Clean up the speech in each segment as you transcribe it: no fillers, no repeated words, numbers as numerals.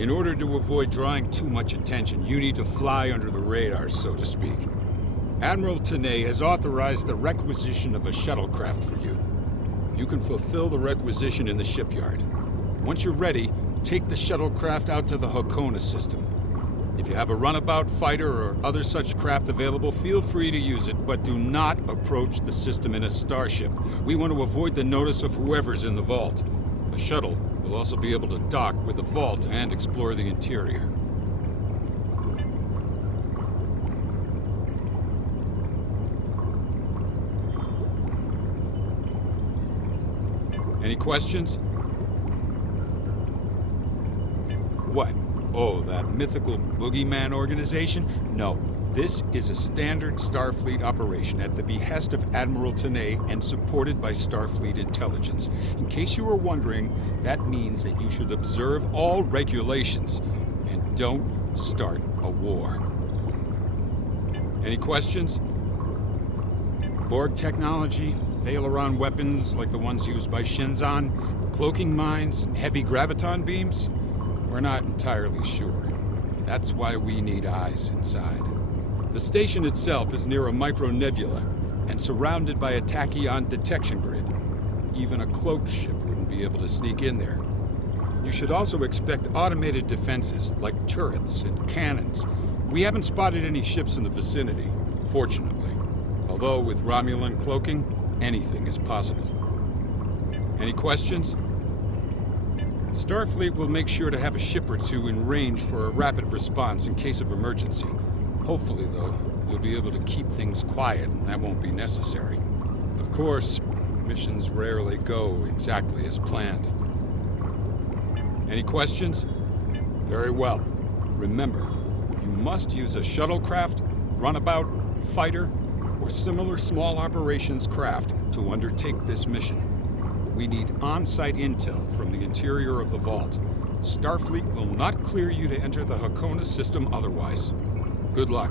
In order to avoid drawing too much attention, you need to fly under the radar, so to speak. Admiral Tenay has authorized the requisition of a shuttlecraft for you. You can fulfill the requisition in the shipyard. Once you're ready, take the shuttlecraft out to the Haakona-System. If you have a runabout, fighter, or other such craft available, feel free to use it, but do not approach the system in a starship. We want to avoid the notice of whoever's in the vault. A shuttle will also be able to dock with the vault and explore the interior. Any questions? What? Oh, that mythical boogeyman organization? No, this is a standard Starfleet operation at the behest of Admiral Tenay and supported by Starfleet intelligence. In case you were wondering, that means that you should observe all regulations and don't start a war. Any questions? Borg technology, Thalaron weapons like the ones used by Shenzan, cloaking mines, and heavy graviton beams? We're not entirely sure. That's why we need eyes inside. The station itself is near a micronebula and surrounded by a tachyon detection grid. Even a cloaked ship wouldn't be able to sneak in there. You should also expect automated defenses like turrets and cannons. We haven't spotted any ships in the vicinity, fortunately. Although with Romulan cloaking, anything is possible. Any questions? Starfleet will make sure to have a ship or two in range for a rapid response in case of emergency. Hopefully, though, you'll be able to keep things quiet, and that won't be necessary. Of course, missions rarely go exactly as planned. Any questions? Very well. Remember, you must use a shuttlecraft, runabout, fighter, or similar small operations craft to undertake this mission. We need on-site intel from the interior of the vault. Starfleet will not clear you to enter the Haakona-System otherwise. Good luck.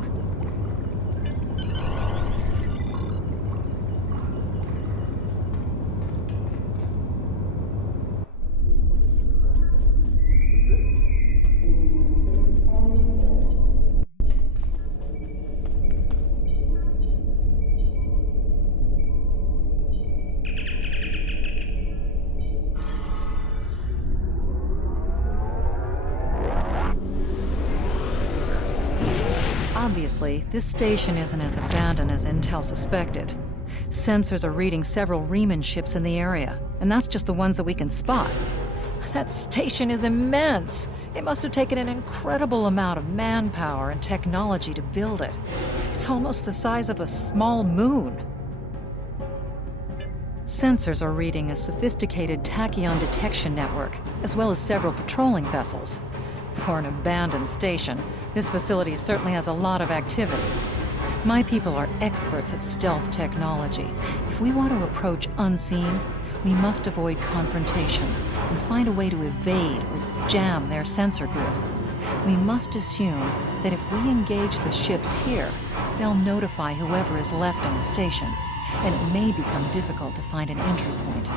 Obviously, this station isn't as abandoned as Intel suspected. Sensors are reading several Riemann ships in the area, and that's just the ones that we can spot. That station is immense. It must have taken an incredible amount of manpower and technology to build it. It's almost the size of a small moon. Sensors are reading a sophisticated tachyon detection network, as well as several patrolling vessels. For an abandoned station, this facility certainly has a lot of activity. My people are experts at stealth technology. If we want to approach unseen, we must avoid confrontation and find a way to evade or jam their sensor grid. We must assume that if we engage the ships here, they'll notify whoever is left on the station, and it may become difficult to find an entry point.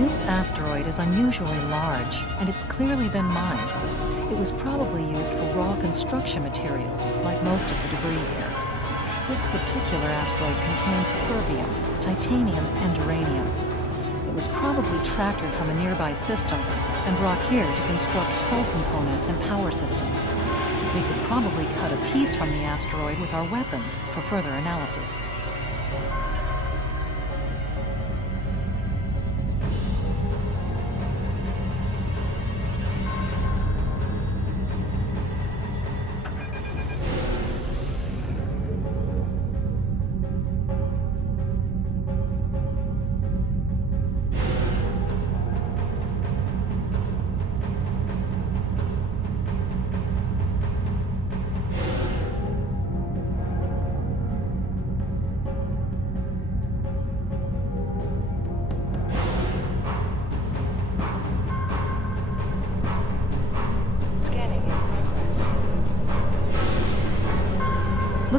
This asteroid is unusually large, and it's clearly been mined. It was probably used for raw construction materials, like most of the debris here. This particular asteroid contains perbium, titanium, and uranium. It was probably tractored from a nearby system and brought here to construct hull components and power systems. We could probably cut a piece from the asteroid with our weapons for further analysis.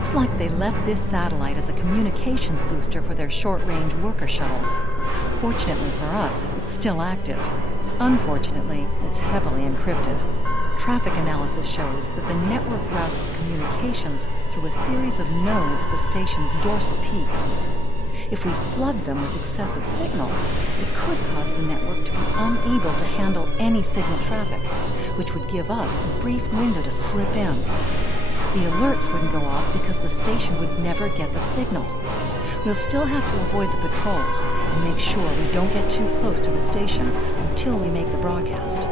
Looks like they left this satellite as a communications booster for their short-range worker shuttles. Fortunately for us, it's still active. Unfortunately, it's heavily encrypted. Traffic analysis shows that the network routes its communications through a series of nodes at the station's dorsal peaks. If we flood them with excessive signal, it could cause the network to be unable to handle any signal traffic, which would give us a brief window to slip in. The alerts wouldn't go off because the station would never get the signal. We'll still have to avoid the patrols and make sure we don't get too close to the station until we make the broadcast.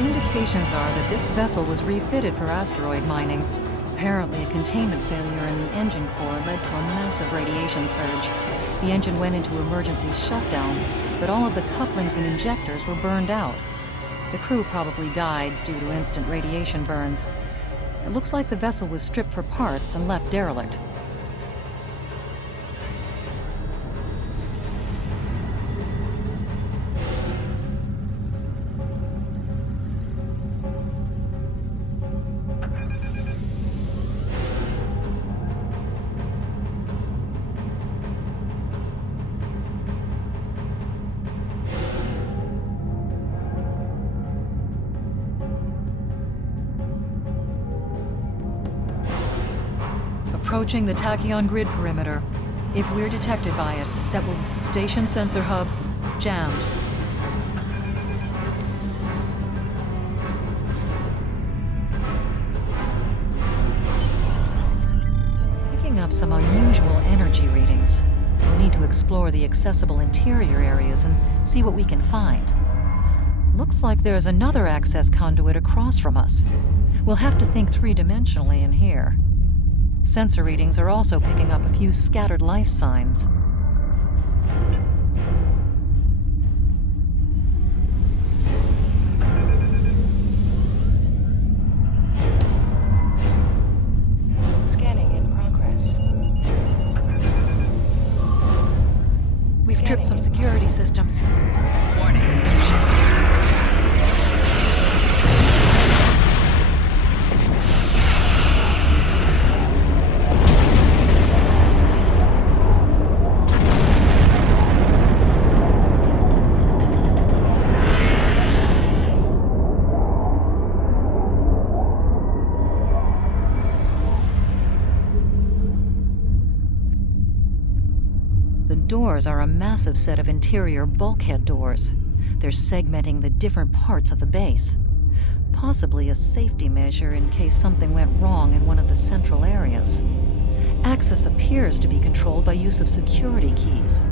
Indications are that this vessel was refitted for asteroid mining. Apparently, a containment failure in the engine core led to a massive radiation surge. The engine went into emergency shutdown, but all of the couplings and injectors were burned out. The crew probably died due to instant radiation burns. It looks like the vessel was stripped for parts and left derelict. Approaching the tachyon grid perimeter. If we're detected by it, that will station sensor hub jammed. Picking up some unusual energy readings. We'll need to explore the accessible interior areas and see what we can find. Looks like there's another access conduit across from us. We'll have to think three-dimensionally in here. Sensor readings are also picking up a few scattered life signs. Scanning in progress. We've tripped some security systems. Warning. Doors are a massive set of interior bulkhead doors. They're segmenting the different parts of the base. Possibly a safety measure in case something went wrong in one of the central areas. Access appears to be controlled by use of security keys.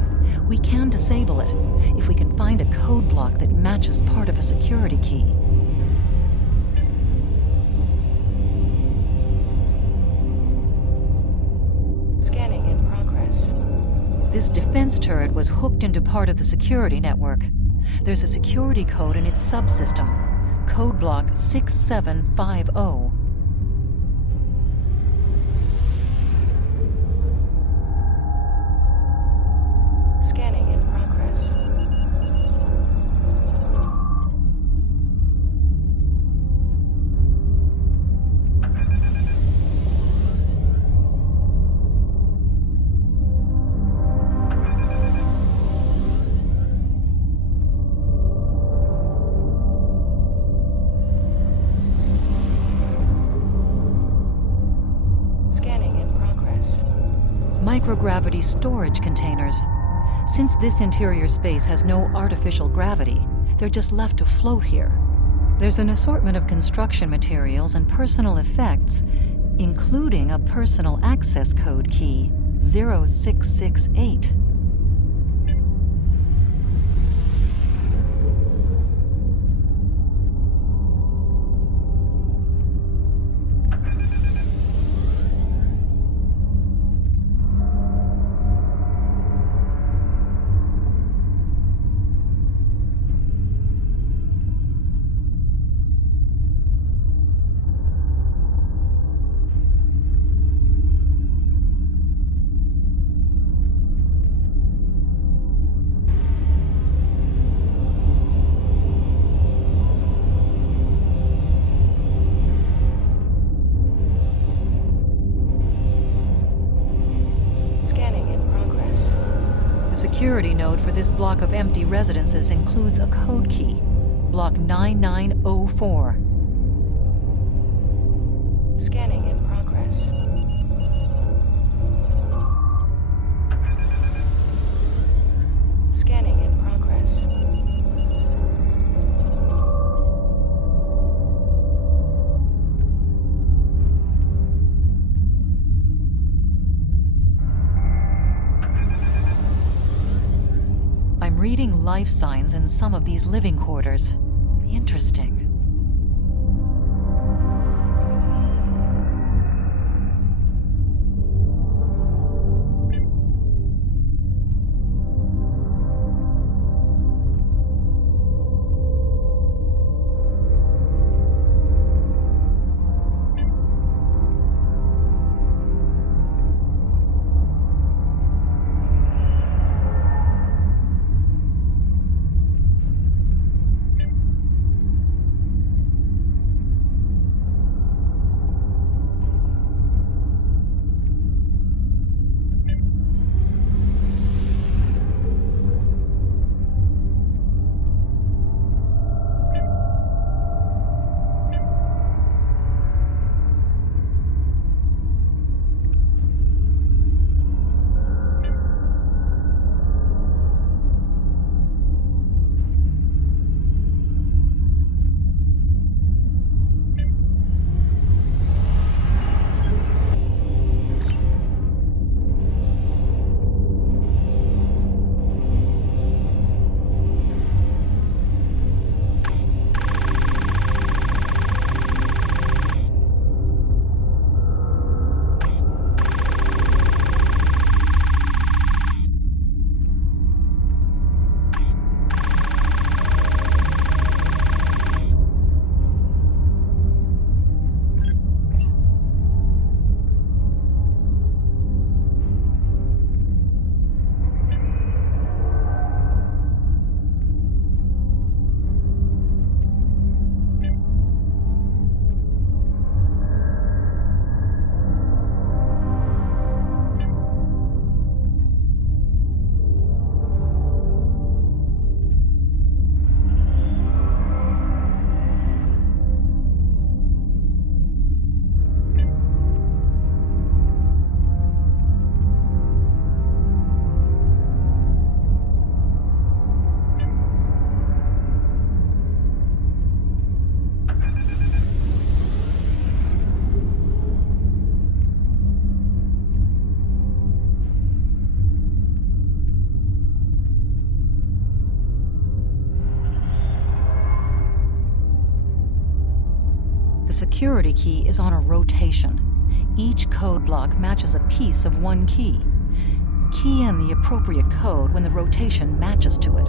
We can disable it if we can find a code block that matches part of a security key. Scanning in progress. This defense turret was hooked into part of the security network. There's a security code in its subsystem. Code block 6750. Scanning in progress. Microgravity storage containers. Since this interior space has no artificial gravity, they're just left to float here. There's an assortment of construction materials and personal effects, including a personal access code key, 0668. Security node for this block of empty residences includes a code key. Block 9904. Scanning in progress. Scanning in progress. I'm reading life signs in some of these living quarters. Interesting. The security key is on a rotation. Each code block matches a piece of one key. Key in the appropriate code when the rotation matches to it.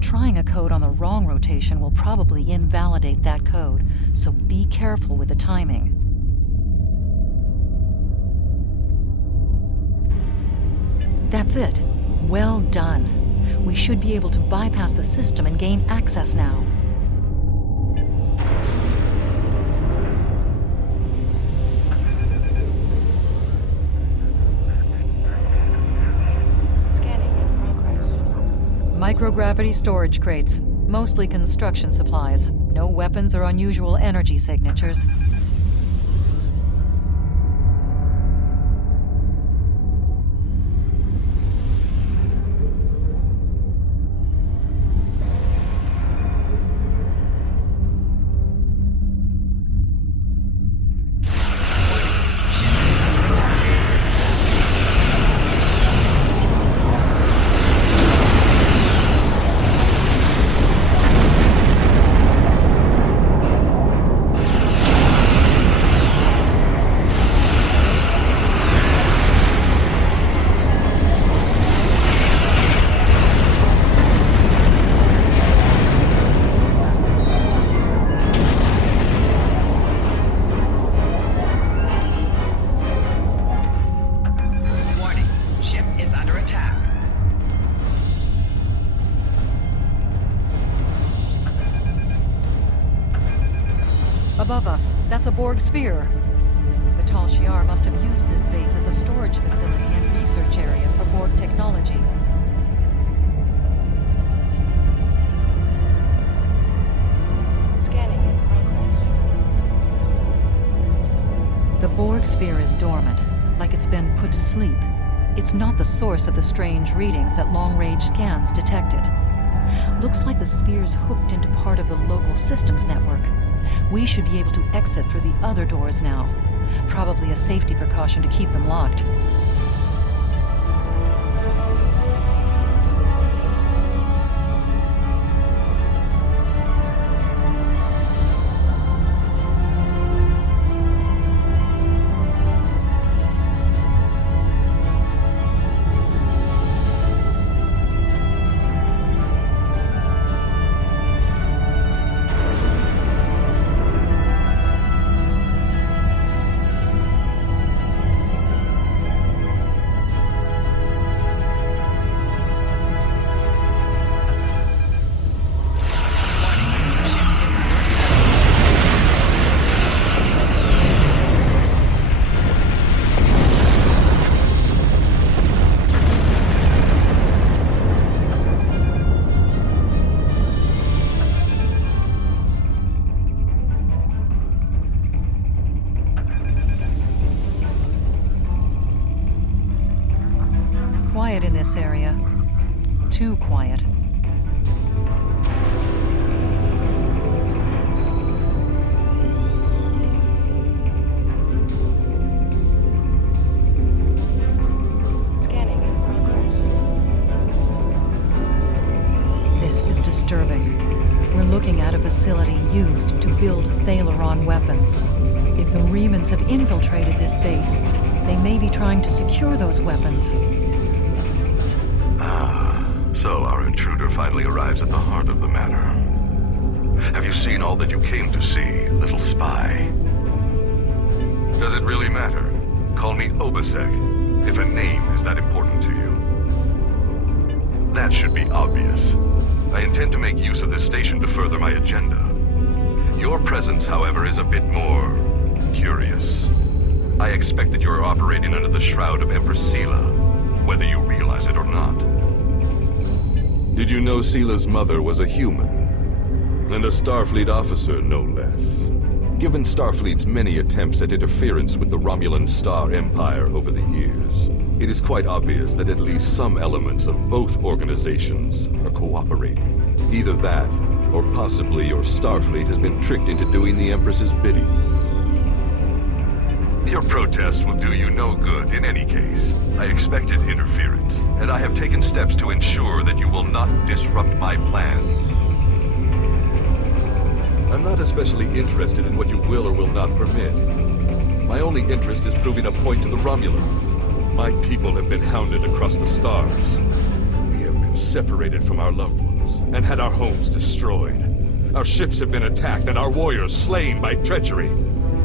Trying a code on the wrong rotation will probably invalidate that code, so be careful with the timing. That's it. Well done. We should be able to bypass the system and gain access now. Microgravity storage crates, mostly construction supplies. No weapons or unusual energy signatures. Above us, that's a Borg sphere. The Tal Shiar must have used this base as a storage facility and research area for Borg technology. sphere is dormant, like it's been put to sleep. It's not the source of the strange readings that long-range scans detected. Looks like the sphere's hooked into part of the local systems network. We should be able to exit through the other doors now. Probably a safety precaution to keep them locked. Quiet in this area. Too quiet. Scanning in progress. This is disturbing. We're looking at a facility used to build Thalaron weapons. If the Remans have infiltrated this base, they may be trying to secure those weapons. So our intruder finally arrives at the heart of the matter. Have you seen all that you came to see, little spy? Does it really matter? Call me Obasek, if a name is that important to you. That should be obvious. I intend to make use of this station to further my agenda. Your presence, however, is a bit more curious. I expect that you are operating under the shroud of Empress Sela, whether you realize it or not. Did you know Sela's mother was a human? And a Starfleet officer, no less. Given Starfleet's many attempts at interference with the Romulan Star Empire over the years, it is quite obvious that at least some elements of both organizations are cooperating. Either that, or possibly your Starfleet has been tricked into doing the Empress's bidding. Your protest will do you no good in any case. I expected interference, and I have taken steps to ensure that you will not disrupt my plans. I'm not especially interested in what you will or will not permit. My only interest is proving a point to the Romulans. My people have been hounded across the stars. We have been separated from our loved ones, and had our homes destroyed. Our ships have been attacked, and our warriors slain by treachery.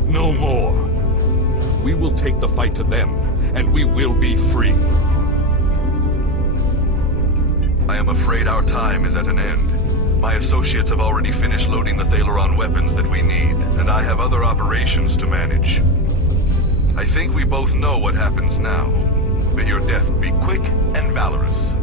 No more. We will take the fight to them, and we will be free. I am afraid our time is at an end. My associates have already finished loading the Thalaron weapons that we need, and I have other operations to manage. I think we both know what happens now. May your death be quick and valorous.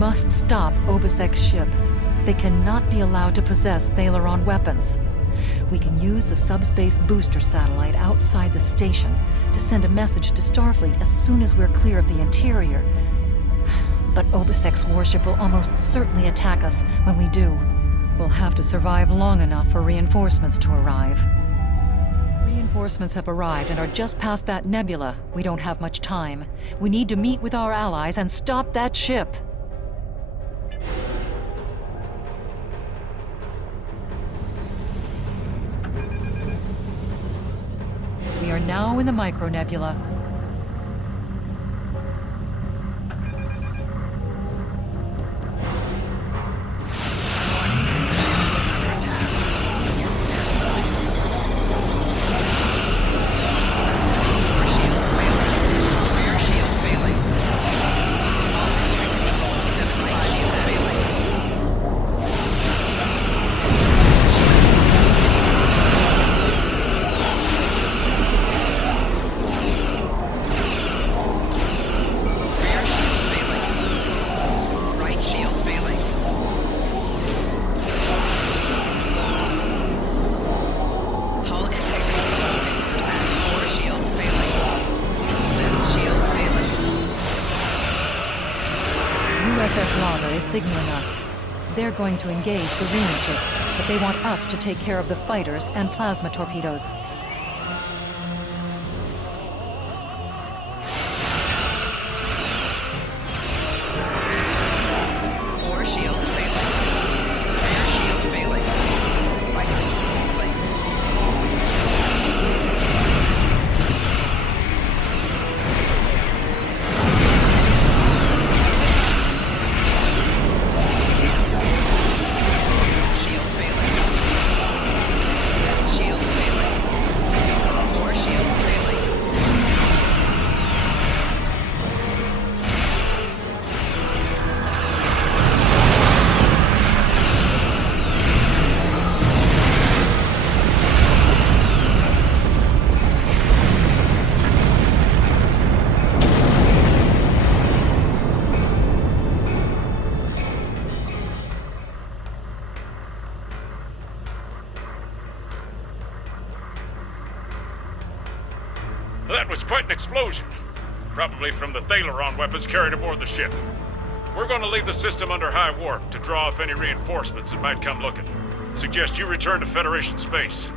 must stop Obusek's ship. They cannot be allowed to possess Thalaron weapons. We can use the subspace booster satellite outside the station to send a message to Starfleet as soon as we're clear of the interior. But Obusek's warship will almost certainly attack us when we do. We'll have to survive long enough for reinforcements to arrive. Reinforcements have arrived and are just past that nebula. We don't have much time. We need to meet with our allies and stop that ship. We are now in the micronebula. Signaling us. They're going to engage the Reno ship, but they want us to take care of the fighters and plasma torpedoes. Four shields failing. Rear shields failing. Right failing. Shields failing. Left shields failing. Four shields failing. That was quite an explosion. Probably from the Thalaron weapons carried aboard the ship. We're going to leave the system under high warp to draw off any reinforcements that might come looking. Suggest you return to Federation space.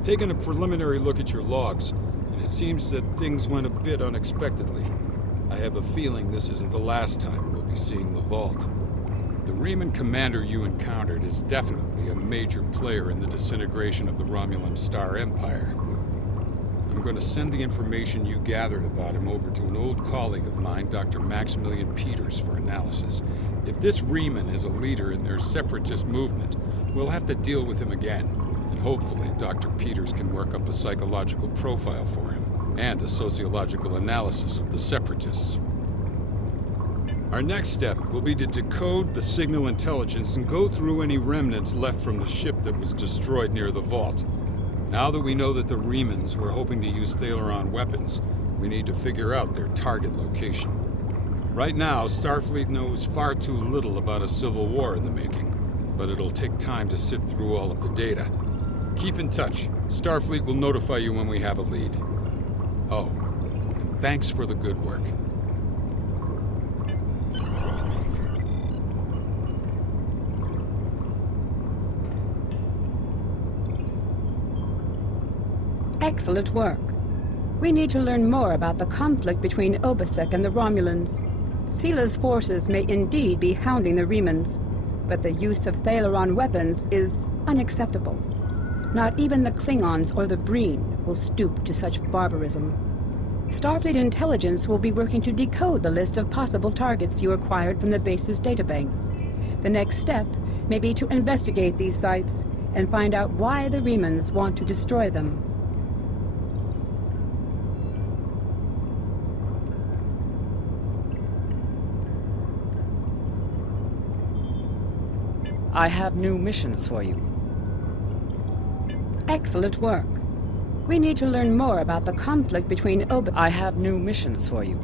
I've taken a preliminary look at your logs, and it seems that things went a bit unexpectedly. I have a feeling this isn't the last time we'll be seeing the vault. The Reman commander you encountered is definitely a major player in the disintegration of the Romulan Star Empire. I'm going to send the information you gathered about him over to an old colleague of mine, Dr. Maximilian Peters, for analysis. If this Reman is a leader in their separatist movement, we'll have to deal with him again. And hopefully Dr. Peters can work up a psychological profile for him, and a sociological analysis of the separatists. Our next step will be to decode the signal intelligence and go through any remnants left from the ship that was destroyed near the vault. Now that we know that the Remans were hoping to use Thalaron weapons, we need to figure out their target location. Right now, Starfleet knows far too little about a civil war in the making, but it'll take time to sift through all of the data. Keep in touch. Starfleet will notify you when we have a lead. Oh, and thanks for the good work. Excellent work. We need to learn more about the conflict between Obasek and the Romulans. Seela's forces may indeed be hounding the Remans, but the use of Thalaron weapons is unacceptable. Not even the Klingons or the Breen will stoop to such barbarism. Starfleet intelligence will be working to decode the list of possible targets you acquired from the base's databanks. The next step may be to investigate these sites and find out why the Remans want to destroy them. I have new missions for you. Excellent work. We need to learn more about the conflict between I have new missions for you.